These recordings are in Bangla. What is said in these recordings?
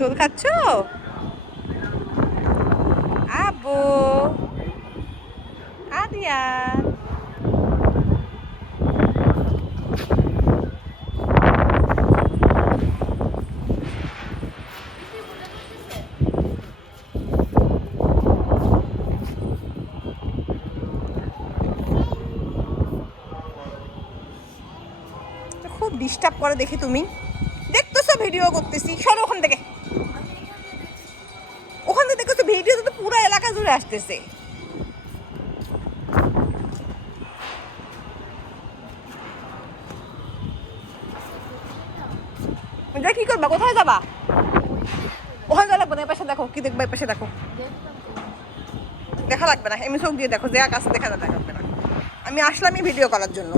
দোল খাচ্ছ? আব্বু, আদিয়ান। খুব ডিস্টার্ব করে দেখি, তুমি দেখতেছো ভিডিও করতেছি, সরো ওখান থেকে। ওখান থেকে দেখতেছো ভিডিও তো পুরো এলাকা জুড়ে আসতেছে। যা, কি করবা, কোথায় যাবা? ওখানে যা লাগবে না, এপাশে দেখো কি দেখবা, এপাশে দেখো। দেখা লাগবে না, এমনি চোখ দিয়ে দেখো, যে কাছে দেখা লাগবে না। আমি আসলামই ভিডিও করার জন্য।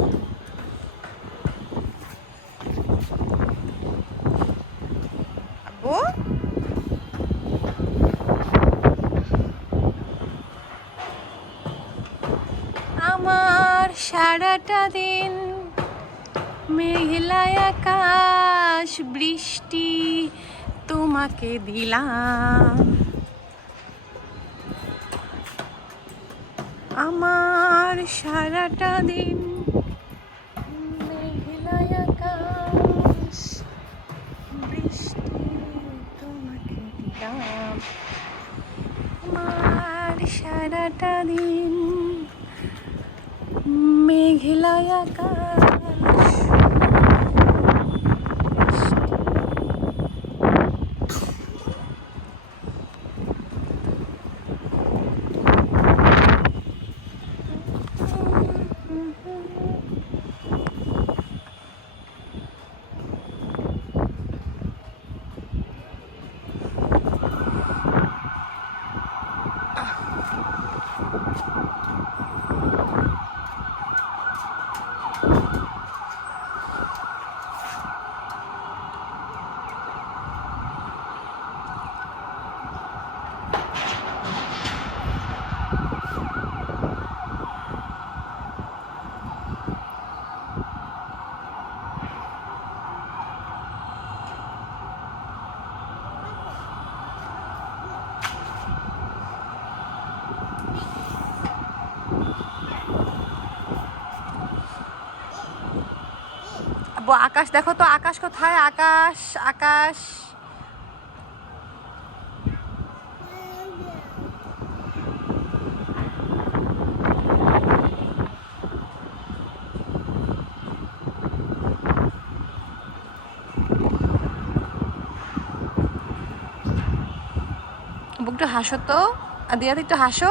আব্বু, আমার সারাটা দিন মেঘলা আকাশ, বৃষ্টি তোমাকে দিলাম। আমার সারাটা দিন মেঘলা আকাশ, বৃষ্টি তোমাকে দিলাম। আমার সারাটা দিন মেঘলা আকাশ। আকাশ দেখো তো, আকাশ কোথায়? আকাশ, আকাশ। একটু হাসো তো, আদিয়াদি একটু হাসো।